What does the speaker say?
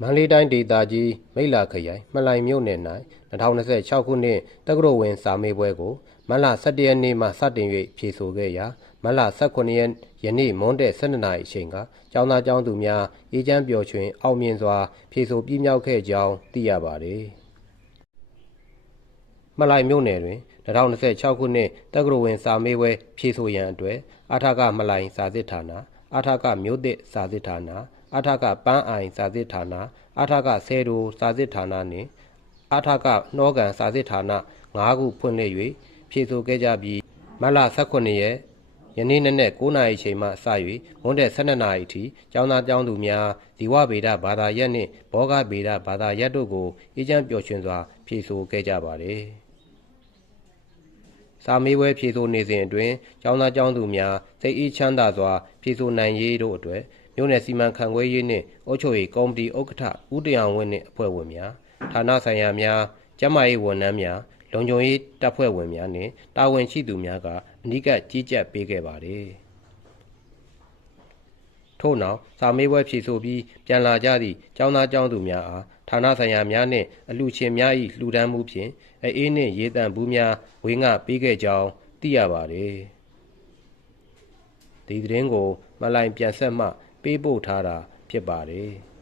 မန္တလေးတိုင်းဒေသကြီးမိတ်လာခရိုင်မှလှိုင်မြို့နယ်၌2026ခုနှစ်တက္ကသိုလ်ဝင်စာမေးပွဲကိုမတ်လ17ရက်နေ့မှစတင်၍ဖြေဆိုခဲ့ရာမတ်လ18ရက်ယနေ့မွန်းတည့်12နာရီအချိန်ကကျောင်းသားကျောင်းသူများအေးချမ်းပျော်ရွှင်အောင်မြင်စွာဖြေဆိုပြည့်မြောက်ခဲ့ကြောင်းသိရပါသည်။မှလှိုင်မြို့နယ်တွင်2026ခုနှစ်တက္ကသိုလ်ဝင်စာမေးပွဲဖြေဆိုရန်အတွက်အထကမှလှိုင်စာစစ်ဌာနအထကမြို့သစ်စာစစ်ဌာနအထကပန်းအိုင်စာစစ်ဌာနအထကဆဲတိုစာစစ်ဌာနနှင့်အထကနှောကန်စာစစ်ဌာန5ခုဖွင့်လှစ်၍ဖြေဆိုခဲ့ကြပြီးမတ်လ18ရက်ယနေ့နက်9:00 နာရီချိန်မှစ၍မွန်းတည့်12:00 နာရီအထိကျောင်းသားကျောင်းသူများဇီဝဗေဒဘာသာရပ်နှင့်ဘောဂဗေဒဘာသာရပ်တို့ကိုအေးချမ်းပျော်ရွှင်စွာဖြေဆိုခဲ့ကြပါသည်။စာမေးပွဲဖြေဆိုနေစဉ်အတွင်းကျောင်းသားကျောင်းသူများစိတ်အေးချမ်းသာစွာဖြေဆိုနိုင်ရေးတို့အတွက်မြို့နယ်စီမံခန့်ခွဲရေးနှင့်အုပ်ချုပ်ရေးကော်မတီဥက္ကဋ္ဌဦးတင်အောင်ဝင်းနှင့်အဖွဲ့ဝင်များဌာနဆိုင်ရာများကျန်းမာရေးဝန်ထမ်းများလုံခြုံရေးတပ်ဖွဲ့ဝင်များနှင့်တာဝန်ရှိသူများကအနီးကပ်ကြီးကြပ်ပေးခဲ့ပါသည်။ထို့နောက်စာမေးပွဲဖြေဆိုပြီးပြန်လာကြသည့်ကျောင်းသားကျောင်းသူများအားဌာနဆိုင်ရာများနှင့်အလှူရှင်များ၏လှူဒန်းမှုဖြင့်အေးနှင့်ရေတံဘူးများဝေငှပေးခဲ့ကြောင်းသိရပါသည်။ဒီသတင်းကိုမှလှိုင်ပြန်ဆက်မှပေးပို့ထားတာဖြစ်ပါတယ်။